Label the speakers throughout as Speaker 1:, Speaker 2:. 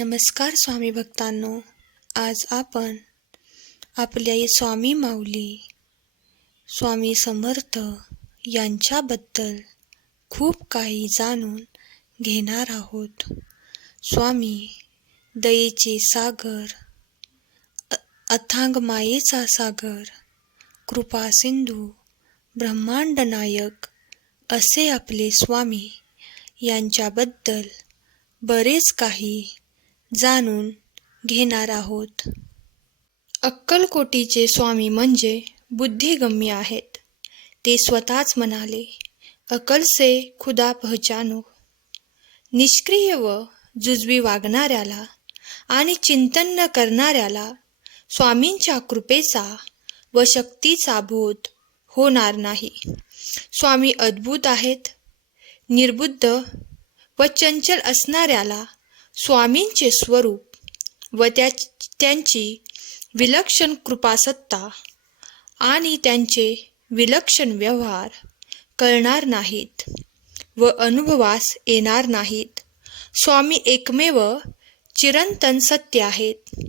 Speaker 1: नमस्कार स्वामी भक्तांनो आज आपण आपल्या स्वामी माऊली स्वामी समर्थ यांच्याबद्दल खूप काही जाणून घेणार आहोत. स्वामी दयेचे सागर अथांग मायेचा सागर कृपा सिंधू ब्रह्मांड नायक असे आपले स्वामी यांच्याबद्दल बरेच काही जाणून घेणार आहोत. अक्कलकोटीचे स्वामी म्हणजे बुद्धिगम्य आहेत. ते स्वतःच म्हणाले अकल से खुदा पहचानो. निष्क्रिय व जुजवी वागणाऱ्याला आणि चिंतन न करणाऱ्याला स्वामींच्या कृपेचा व शक्तीचा बोध होणार नाही. स्वामी अद्भुत आहेत निर्बुद्ध व चंचल असणाऱ्याला स्वामींचे स्वरूप व त्या त्यांची विलक्षण कृपासत्ता आणि त्यांचे विलक्षण व्यवहार कळणार नाहीत व अनुभवास येणार नाहीत. स्वामी एकमेव चिरंतन सत्य आहेत.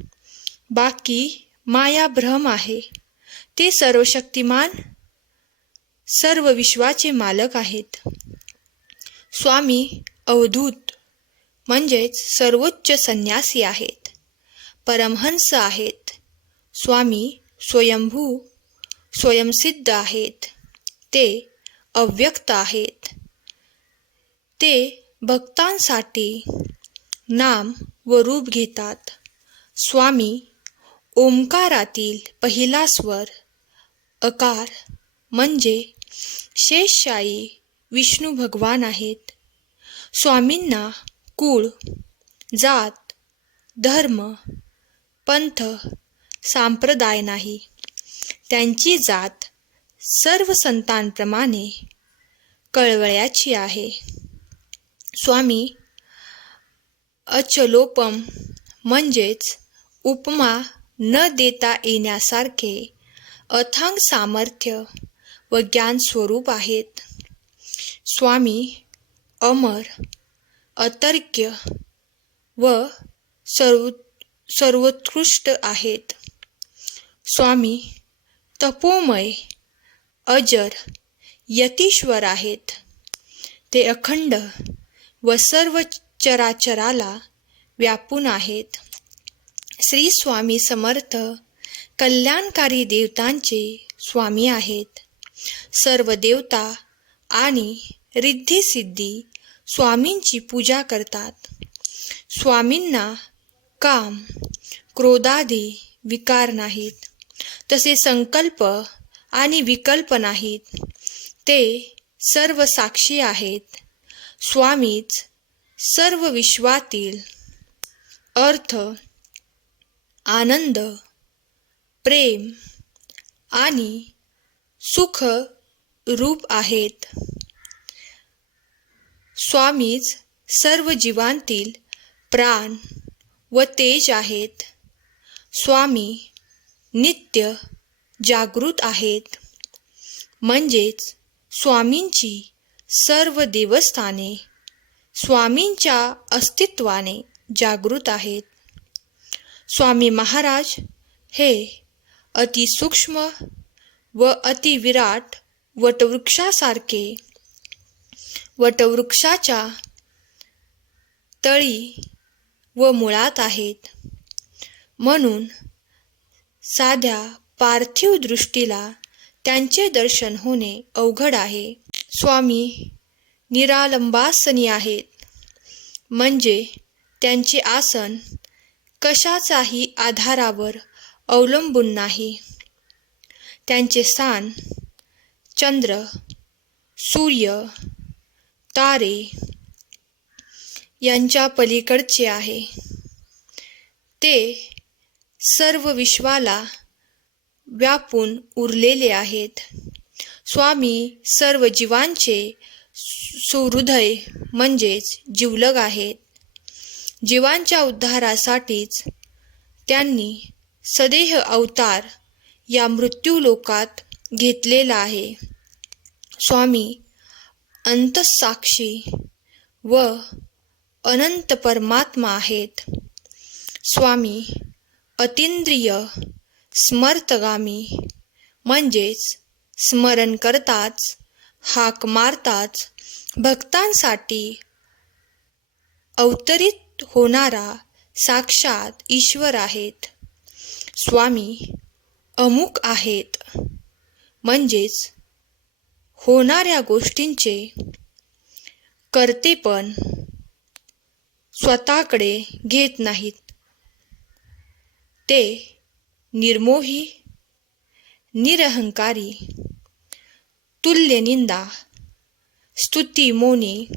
Speaker 1: बाकी माया भ्रम आहे. ते सर्वशक्तिमान सर्व विश्वाचे मालक आहेत. स्वामी अवधूत म्हणजेच सर्वोच्च संन्यासी आहेत. परमहंस आहेत. स्वामी स्वयंभू स्वयंसिद्ध आहेत. ते अव्यक्त आहेत. ते भक्तांसाठी नाम व रूप घेतात. स्वामी ओंकारातील पहिला स्वर अकार म्हणजे शेषशाही विष्णू भगवान आहेत. स्वामींना कुळ जात धर्म पंथ सांप्रदाय नाही. त्यांची जात सर्व संतांप्रमाणे कळवळ्याची आहे. स्वामी अचलोपम म्हणजेच उपमा न देता येण्यासारखे अथांग सामर्थ्य व ज्ञान स्वरूप आहेत. स्वामी अमर अतर्क्य व सर्व सर्वोत्कृष्ट आहेत. स्वामी तपोमय अजर यतीश्वर आहेत. ते अखंड व सर्व चराचराला व्यापून आहेत. श्री स्वामी समर्थ कल्याणकारी देवतांचे स्वामी आहेत. सर्व देवता आणि रिद्धी स्वामींची पूजा करतात. स्वामींना काम क्रोधादी विकार नाहीत. तसे संकल्प आणि विकल्प नाहीत. ते सर्व साक्षी आहेत. स्वामीच सर्व विश्वातील अर्थ आनंद प्रेम आणि सुख रूप आहेत. स्वामीच सर्व जीवांतील प्राण व तेज आहेत. स्वामी नित्य जागृत आहेत. म्हणजेच स्वामींची सर्व देवस्थाने स्वामींच्या अस्तित्वाने जागृत आहेत. स्वामी महाराज हे अतिसूक्ष्म व अतिविराट वटवृक्षासारखे वटवृक्षाच्या तळी व मुळात आहेत. म्हणून साध्या पार्थिव दृष्टीला त्यांचे दर्शन होणे अवघड आहे. स्वामी निरालंबासनी आहेत. म्हणजे त्यांचे आसन कशाचाही आधारावर अवलंबून नाही. त्यांचे स्थान चंद्र सूर्य तारे यांच्या पलीकडचे आहे. ते सर्व विश्वाला व्यापून उरलेले आहेत. स्वामी सर्व जीवांचे सुहृदय म्हणजेच जिवलग आहेत. जीवांच्या उद्धारासाठीच त्यांनी सदेह अवतार या मृत्यूलोकात घेतलेला आहे. स्वामी अंतसाक्षी व अनंत परमात्मा आहेत. स्वामी अतिंद्रिय स्मर्तगामी म्हणजेच स्मरण करताच हाक मारताच भक्तांसाठी अवतरित होणारा साक्षात ईश्वर आहेत. स्वामी अमुक आहेत. म्हणजेच होणाऱ्या गोष्टींचे कर्तेपण स्वतःकडे घेत नाहीत. ते निर्मोही निरहंकारी तुल्यनिंदा स्तुती मोनी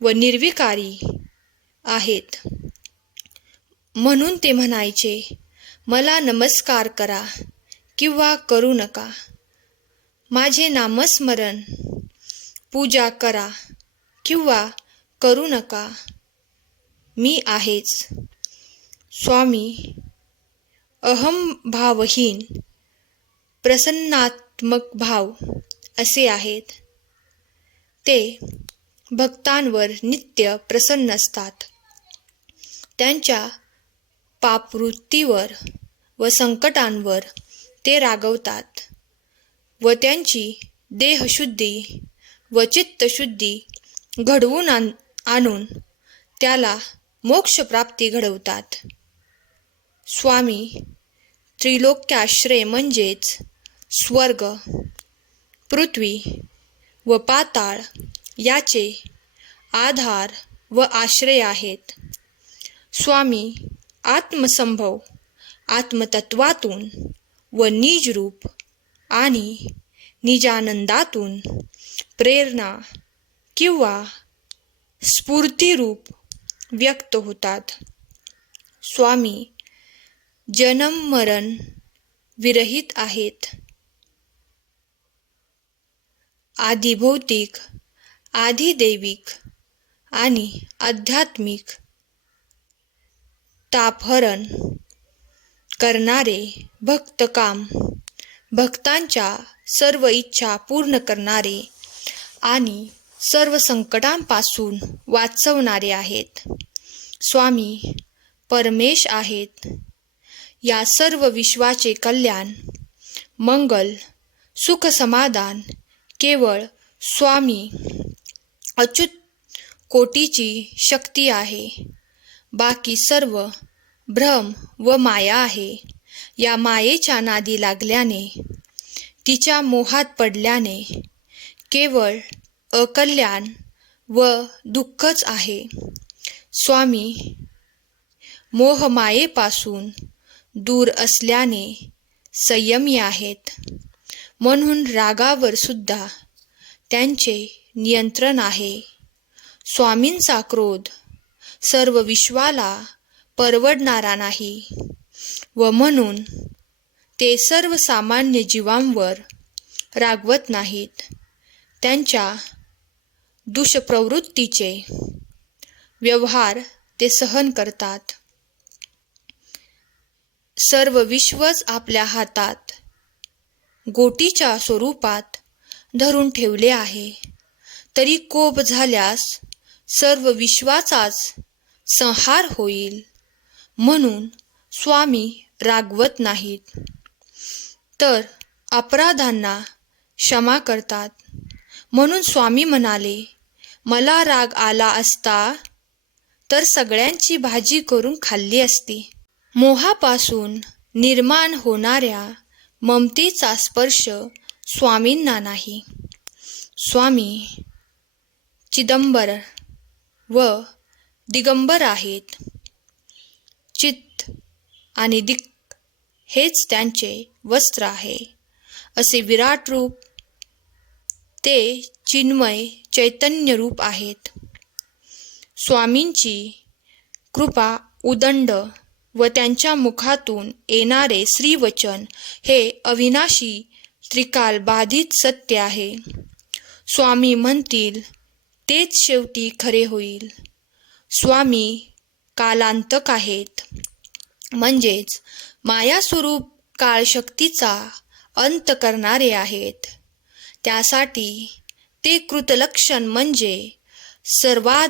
Speaker 1: व निर्विकारी आहेत. म्हणून ते म्हणायचे मला नमस्कार करा किंवा करू नका. माझे नामस्मरण पूजा करा किंवा करू नका. मी आहेच. स्वामी अहमभावहीन प्रसन्नात्मक भाव असे आहेत. ते भक्तांवर नित्य प्रसन्न असतात. त्यांच्या पापवृत्तीवर व संकटांवर ते रागवतात. व त्यांची देहशुद्धी व चित्तशुद्धी घडवून आण आणून त्याला मोक्षप्राप्ती घडवतात. स्वामी त्रिलोक्याश्रय म्हणजेच स्वर्ग पृथ्वी व पाताळ याचे आधार व आश्रय आहेत. स्वामी आत्मसंभव आत्मतत्वातून व निजरूप आणि निजानंदातून प्रेरणा किंवा स्फूर्तिरूप व्यक्त होतात. स्वामी जन्म मरण विरहित आहेत. आधिभौतिक आधिदैविक आणि आध्यात्मिक तापहरण करणारे भक्तकाम भक्तांच्या सर्व इच्छा पूर्ण करणारे आणि सर्व संकटांपासून वाचवणारे आहेत. स्वामी परमेश आहेत. या सर्व विश्वाचे कल्याण मंगल सुख समाधान केवळ स्वामी अच्युत कोटीची शक्ती आहे. बाकी सर्व भ्रम व माया आहे. या मायेच्या नादी लागल्याने तिच्या मोहात पडल्याने केवळ अकल्याण व दुःखच आहे. स्वामी मोहमायेपासून दूर असल्याने संयमी आहेत. म्हणून रागावर सुद्धा त्यांचे नियंत्रण आहे. स्वामींचा क्रोध सर्व विश्वाला परवडणारा नाही. व म्हणून ते सर्वसामान्य जीवांवर रागवत नाहीत. त्यांच्या दुष्प्रवृत्तीचे व्यवहार ते सहन करतात. सर्व विश्वच आपल्या हातात गोटीच्या स्वरूपात धरून ठेवले आहे. तरी कोप झाल्यास सर्व विश्वाचाच संहार होईल म्हणून स्वामी रागवत नाहीत. तर अपराधांना क्षमा करतात. म्हणून स्वामी म्हणाले मला राग आला असता तर सगळ्यांची भाजी करून खाल्ली असती. मोहापासून निर्माण होणाऱ्या ममतेचा स्पर्श स्वामींना नाही. स्वामी चिदंबर व दिगंबर आहेत. चित्त आणि दिक हेच त्यांचे वस्त्र आहे. असे विराट रूप ते चिन्मय चैतन्य रूप आहेत. स्वामींची कृपा उदंड व त्यांच्या मुखातून येणारे श्रीवचन हे अविनाशी त्रिकाल बाधित सत्य आहे. स्वामी म्हणतील तेच शेवटी खरे होईल. स्वामी कालांतक आहेत. म्हणजेच मायास्वरूप काळशक्तीचा अंत करणारे आहेत. त्यासाठी ते कृतलक्षण म्हणजे सर्वात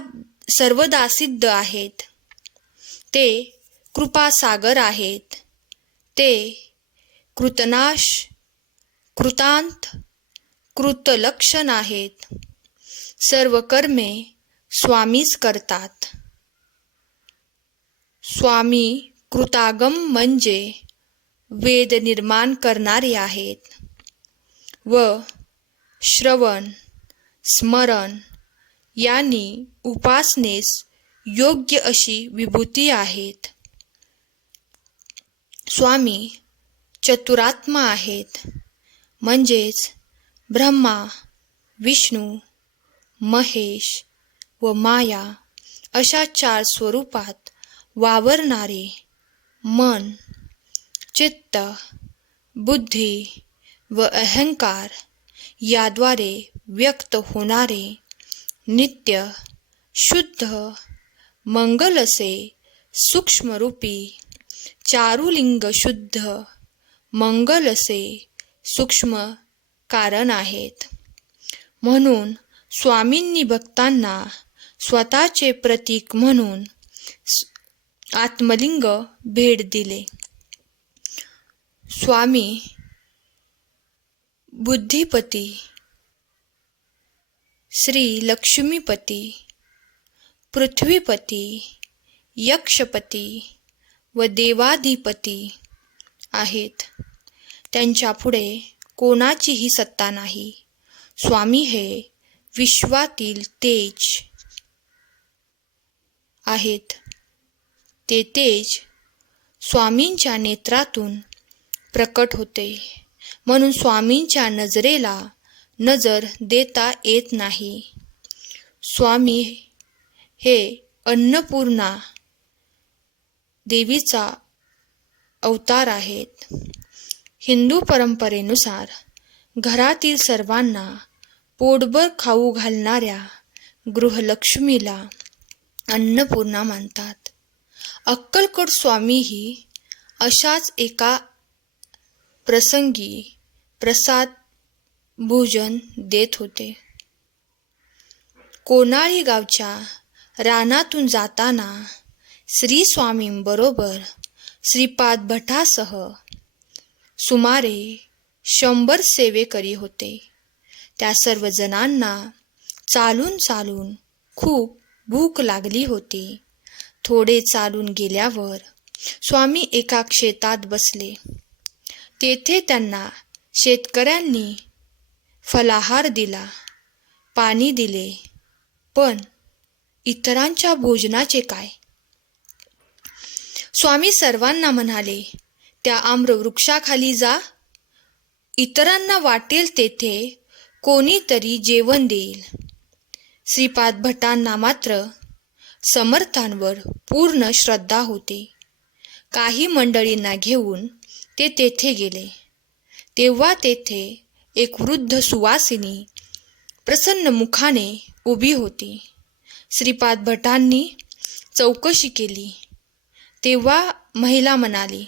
Speaker 1: सर्वदा सिद्ध आहेत. ते कृपासागर आहेत. ते कृतनाश कृतांत कृतलक्षण आहेत. सर्व कर्मे स्वामीच करतात. स्वामी कृतागम म्हणजे वेद निर्माण करणारे आहेत. व श्रवण स्मरण यांनी उपासनेस योग्य अशी विभूती आहेत. स्वामी चतुरात्मा आहेत. म्हणजेच ब्रह्मा विष्णू महेश व माया अशा चार स्वरूपात वावरणारे मन चित्त बुद्धी व अहंकार याद्वारे व्यक्त होणारे नित्य शुद्ध मंगल असे सूक्ष्मरूपी चारुलिंग शुद्ध मंगल असे सूक्ष्म कारण आहेत. म्हणून स्वामींनी भक्तांना स्वतःचे प्रतीक म्हणून आत्मलिंग भेट दिले. स्वामी बुद्धिपती श्री लक्ष्मीपती पृथ्वीपती यक्षपती व देवाधिपती आहेत. त्यांच्या पुढे कोणाचीही सत्ता नाही. स्वामी हे विश्वातील तेज आहेत. ते तेज स्वामींच्या नेत्रातून प्रकट होते. म्हणून स्वामींच्या नजरेला नजर देता येत नाही. स्वामी हे अन्नपूर्णा देवीचा अवतार आहेत. हिंदू परंपरेनुसार घरातील सर्वांना पोटभर खाऊ घालणाऱ्या गृहलक्ष्मीला अन्नपूर्णा मानतात. अक्कलकोट स्वामीही अशाच एका प्रसंगी प्रसाद भोजन देत होते. कोणाळी गावच्या रानातून जाताना श्री स्वामींबरोबर श्रीपाद भटासह सुमारे शंभर सेवेकरी होते. त्या सर्वजणांना चालून चालून खूप भूक लागली होती. थोडे चालून गेल्यावर स्वामी एका शेतात बसले. तेथे त्यांना शेतकऱ्यांनी फलाहार दिला पाणी दिले पण इतरांच्या भोजनाचे काय? स्वामी सर्वांना म्हणाले त्या आम्रवृक्षाखाली जा. इतरांना वाटेल तेथे कोणीतरी जेवण देईल. श्रीपाद भटांना मात्र समर्थांवर पूर्ण श्रद्धा होती. काही मंडळींना घेऊन ते तेथे गेले. तेव्हा तेथे एक वृद्ध सुवासिनी प्रसन्न मुखाने उभी होती. श्रीपाद भटांनी चौकशी केली. तेव्हा महिला म्हणाली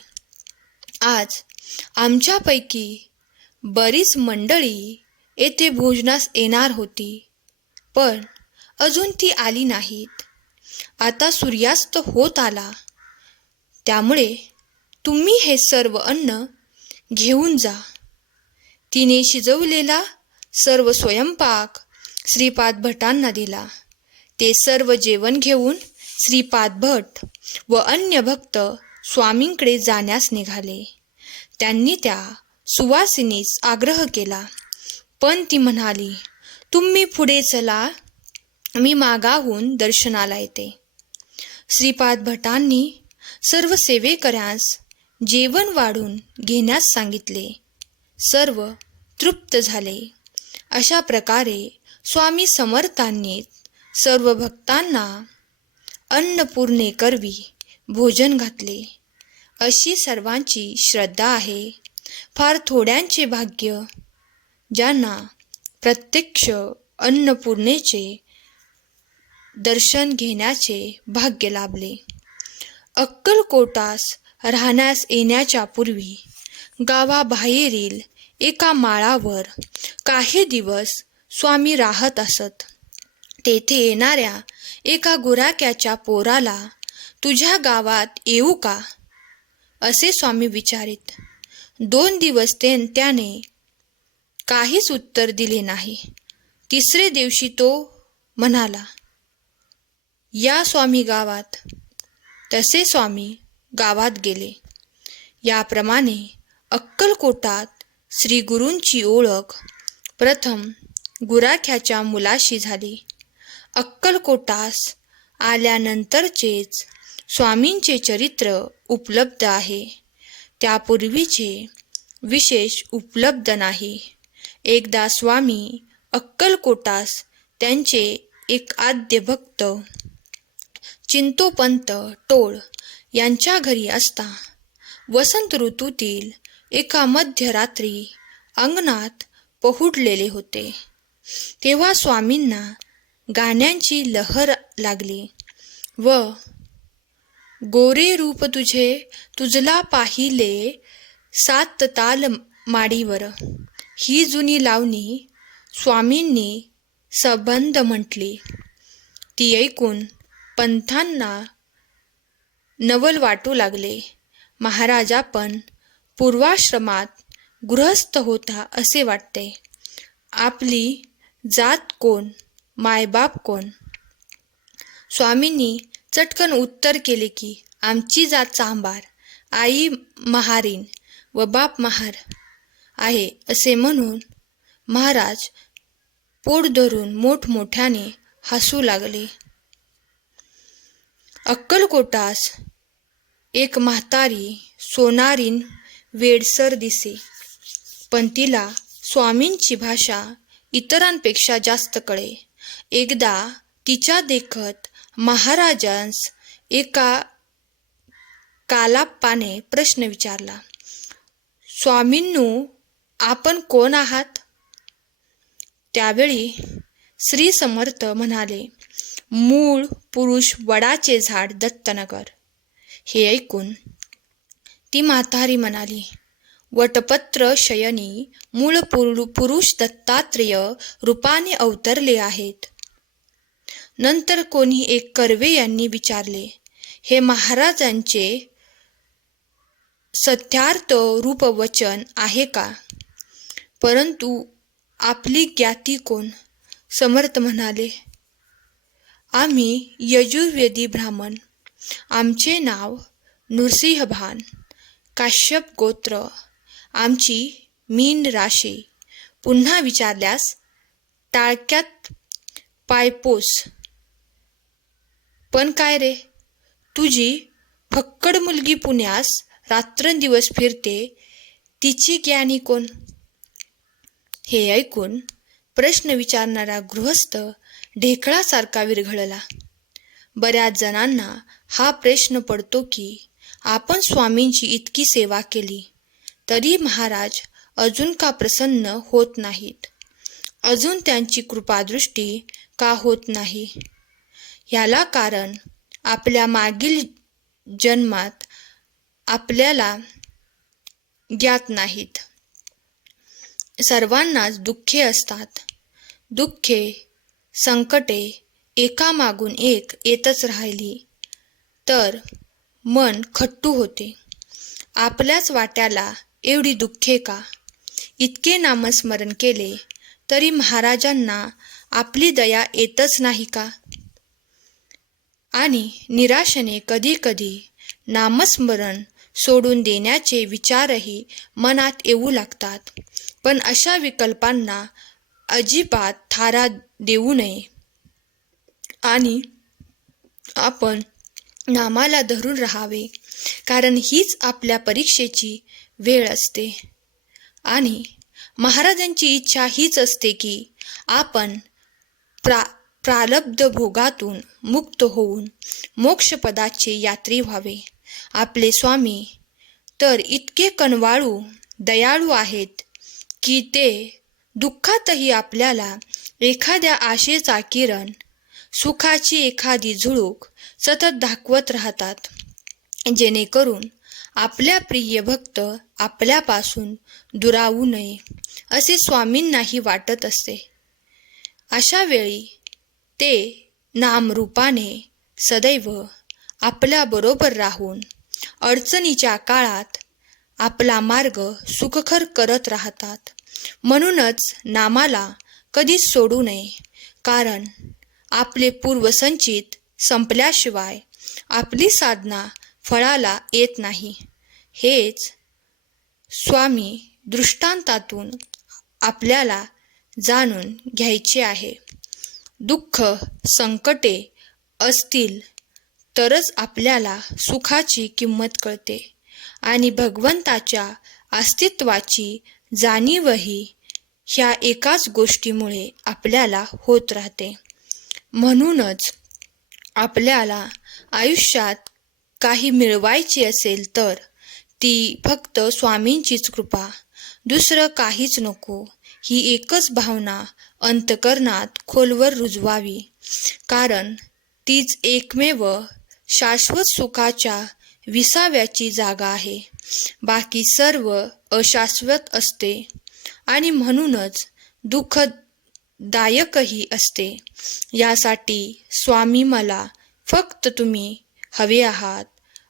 Speaker 1: आज आमच्यापैकी बरीच मंडळी येथे भोजनास येणार होती पण अजून ती आली नाहीत. आता सूर्यास्त होत आला. त्यामुळे तुम्ही हे सर्व अन्न घेऊन जा. तिने शिजवलेला सर्व स्वयंपाक श्रीपाद भटांना दिला. ते सर्व जेवण घेऊन श्रीपाद भट व अन्य भक्त स्वामींकडे जाण्यास निघाले. त्यांनी त्या सुवासिनीस आग्रह केला. पण ती म्हणाली तुम्ही पुढे चला मी मागाहून दर्शनाला येते. श्रीपाद भटांनी सर्व सेवेकऱ्यांस जेवण वाढून घेण्यास सांगितले. सर्व तृप्त झाले. अशा प्रकारे स्वामी समर्थांनी सर्व भक्तांना अन्नपूर्णे करवी भोजन घातले. अशी सर्वांची श्रद्धा आहे. फार थोड्यांचे भाग्य ज्यांना प्रत्यक्ष अन्नपूर्णेचे दर्शन घेण्याचे भाग्य लाभले. अक्कलकोटास राहण्यास येण्याच्या पूर्वी गावाबाहेरील एका माळावर काही दिवस स्वामी राहत असत. तेथे येणाऱ्या एका गुराक्याच्या पोराला तुझ्या गावात येऊ का? असे स्वामी विचारित. दोन दिवस ते त्याने काहीच उत्तर दिले नाही. तिसरे दिवशी तो म्हणाला या स्वामी गावात. तसे स्वामी गावात गेले. याप्रमाणे अक्कलकोटात श्री गुरूंची ओळख प्रथम गुराख्याच्या मुलाशी झाली. अक्कलकोटास आल्यानंतरचेच स्वामींचे चरित्र उपलब्ध आहे. त्यापूर्वीचे विशेष उपलब्ध नाही. एकदा स्वामी अक्कलकोटास त्यांचे एक आद्य भक्त चिंतोपंत टोळ यांच्या घरी असता. वसंत ऋतूतील एका मध्यरात्री अंगणात पहुडलेले होते. तेव्हा स्वामींना गाण्यांची लहर लागली. व गोरे रूप तुझे तुझला पाहिले सात ताल माडीवर. ही जुनी लावणी स्वामींनी सबंध म्हटली. ती ऐकून पंथांना नवल वाटू लागले. महाराजा पण पूर्वाश्रमात गृहस्थ होता असे वाटते. आपली जात कोण? मायबाप कोण? स्वामींनी चटकन उत्तर केले की आमची जात सांभार आई महारीन व बाप महार आहे असे म्हणून महाराज पोट धरून मोठमोठ्याने हसू लागले. अक्कलकोटास एक म्हातारी सोनारीन वेडसर दिसे. पण तिला स्वामींची भाषा इतरांपेक्षा जास्त कळे. एकदा तिच्या देखत महाराजांस एका कालाप्पाने प्रश्न विचारला स्वामींनू आपण कोण आहात? त्यावेळी श्री समर्थ म्हणाले मूळ पुरुष वडाचे झाड दत्तनगर. हे ऐकून ती म्हातारी म्हणाली वटपत्र शयनी मूळ पुरु पुरुष दत्तात्रेय रूपाने अवतरले आहेत. नंतर कोणी एक कर्वे यांनी विचारले हे महाराजांचे सत्यार्थ रूपवचन आहे का? परंतु आपली ज्ञाती कोण? समर्थ म्हणाले आम्ही यजुर्वेदी ब्राह्मण. आमचे नाव नृसिंहभान. काश्यप गोत्र. आमची मीन राशी. पुन्हा विचारल्यास टाळक्यात पायपोस. पण काय रे? तुझी फक्कड मुलगी पुण्यास रात्रंदिवस फिरते तिची ज्ञानी कोण? हे ऐकून प्रश्न विचारणारा गृहस्थ ढेकळासारखा विरघळला. बऱ्याच जणांना हा प्रश्न पडतो की आपण स्वामींची इतकी सेवा केली तरी महाराज अजून का प्रसन्न होत नाहीत? अजून त्यांची कृपादृष्टी का होत नाही? ह्याला कारण आपल्या मागील जन्मात आपल्याला ज्ञात नाहीत. सर्वांनाच दुःखे असतात. दुःखे संकटे एकामागून एक येतच राहिली. तर मन खट्टू होते. आपल्याच वाट्याला एवढी दुःखे का? इतके नामस्मरण केले तरी महाराजांना आपली दया येतच नाही का? आणि निराशने कधीकधी नामस्मरण सोडून देण्याचे विचारही मनात येऊ लागतात. पण अशा विकल्पांना अजिबात थारा देऊ नये. आणि आपण नामाला धरून राहावे कारण हीच आपल्या परीक्षेची वेळ असते. आणि महाराजांची इच्छा हीच असते की आपण प्रा प्रारब्ध भोगातून मुक्त होऊन मोक्षपदाचे यात्री व्हावे. आपले स्वामी तर इतके कनवाळू दयाळू आहेत की ते दुःखातही आपल्याला एखाद्या आशेचा किरण सुखाची एखादी झुळूक सतत दाखवत राहतात. जेणेकरून आपल्या प्रिय भक्त आपल्यापासून दुरावू नये असे स्वामींनाही वाटत असते. अशा वेळी ते नामरूपाने सदैव आपल्याबरोबर राहून अडचणीच्या काळात आपला मार्ग सुखकर करत राहतात. म्हणूनच नामाला कधीच सोडू नये कारण आपले पूर्वसंचित संपल्याशिवाय आपली साधना फळाला येत नाही. हेच स्वामी दृष्टांतातून आपल्याला जाणून घ्यायचे आहे. दुःख संकटे असतील तरच आपल्याला सुखाची किंमत कळते आणि भगवंताच्या अस्तित्वाची जाणीवही ह्या एकाच गोष्टीमुळे आपल्याला होत राहते. म्हणूनच आपल्याला आयुष्यात काही मिळवायची असेल तर ती फक्त स्वामींचीच कृपा दुसरं काहीच नको. ही एकच भावना अंतकरणात खोलवर रुजवावी. कारण तीच एकमेव शाश्वत सुखाच्या विसाव्याची जागा आहे. बाकी सर्व अशाश्वत असते आणि म्हणूनच दुःखदायकही असते. यासाठी स्वामी मला फक्त तुम्ही हवे आहात.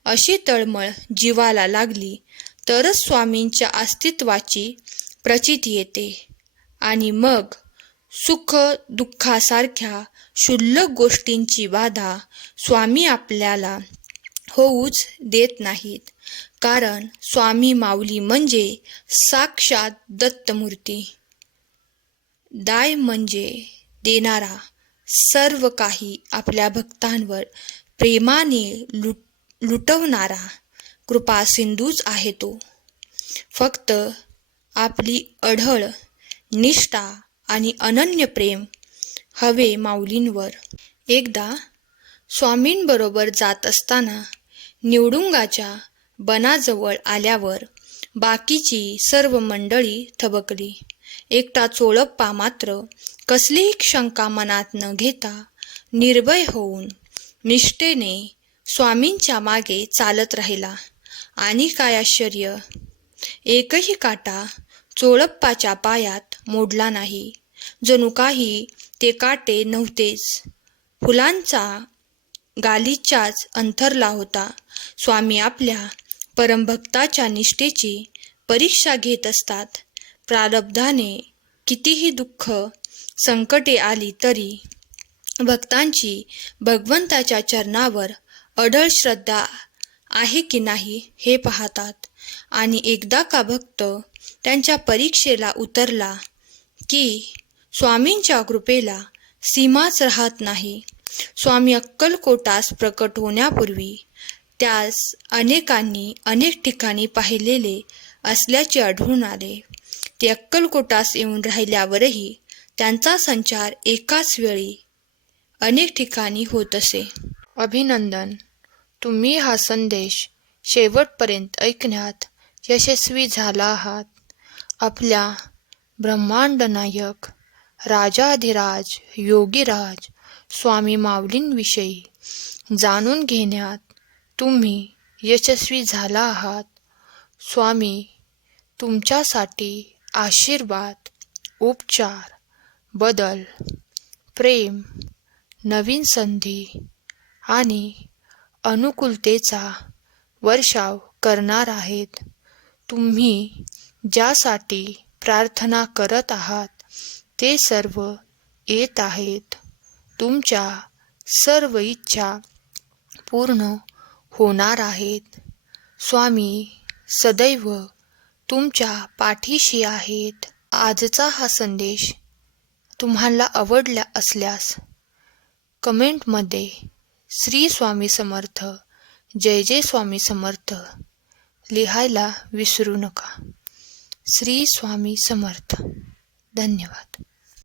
Speaker 1: अशी तळमळ जीवाला लागली तरच स्वामींच्या अस्तित्वाची प्रचिती येते. आणि मग सुख दुःखासारख्या क्षुल्लक गोष्टींची बाधा स्वामी आपल्याला होऊच देत नाहीत. कारण स्वामी माऊली म्हणजे साक्षात दत्तमूर्ती. दाय म्हणजे देणारा सर्व काही आपल्या भक्तांवर प्रेमाने लुट लुटवणारा कृपा सिंधूच आहे तो. फक्त आपली अढळ निष्ठा आणि अनन्य प्रेम हवे माऊलींवर. एकदा स्वामींबरोबर जात असताना निवडुंगाच्या बनाजवळ आल्यावर बाकीची सर्व मंडळी थबकली. एकटा चोळप्पा मात्र कसलीही शंका मनात न घेता निर्भय होऊन निष्ठेने स्वामींच्या मागे चालत राहिला. आणि काय आश्चर्य! एकही काटा चोळप्पाच्या पायात मोडला नाही. जणू काही ते काटे नव्हतेच. फुलांचा गालीचाच अंथरला होता. स्वामी आपल्या परमभक्ताच्या निष्ठेची परीक्षा घेत असतात. प्रारब्धाने कितीही दुःख संकटे आली तरी भक्तांची भगवंताच्या चरणावर अढळ श्रद्धा आहे की नाही हे पाहतात. आणि एकदा का भक्त त्यांच्या परीक्षेला उतरला की स्वामींच्या कृपेला सीमाच राहत नाही. स्वामी अक्कलकोटास प्रकट होण्यापूर्वी त्यास अनेकांनी अनेक ठिकाणी पाहिलेले असल्याचे आढळून आले. ते अक्कलकोटास येऊन राहिल्यावरही त्यांचा संचार एकाच वेळी अनेक ठिकाणी होत असे. अभिनंदन. तुम्ही हा संदेश शेवटपर्यंत ऐकण्यात यशस्वी झाला आहात. आपल्या ब्रह्मांड नायक राजाधिराज योगीराज स्वामी माऊलींविषयी जाणून घेण्यात तुम्ही यशस्वी झाला आहात. स्वामी तुमच्यासाठी आशीर्वाद उपचार बदल प्रेम नवीन संधी आणि अनुकूलतेचा वर्षाव करणार आहेत. तुम्ही ज्यासाठी प्रार्थना करत आहात ते सर्व येत आहेत. तुमच्या सर्व इच्छा पूर्ण होणार आहेत. स्वामी सदैव तुमच्या पाठीशी आहेत. आजचा हा संदेश तुम्हाला आवडला असल्यास कमेंटमध्ये श्री स्वामी समर्थ जय जय स्वामी समर्थ लिहायला विसरू नका. श्री स्वामी समर्थ. धन्यवाद.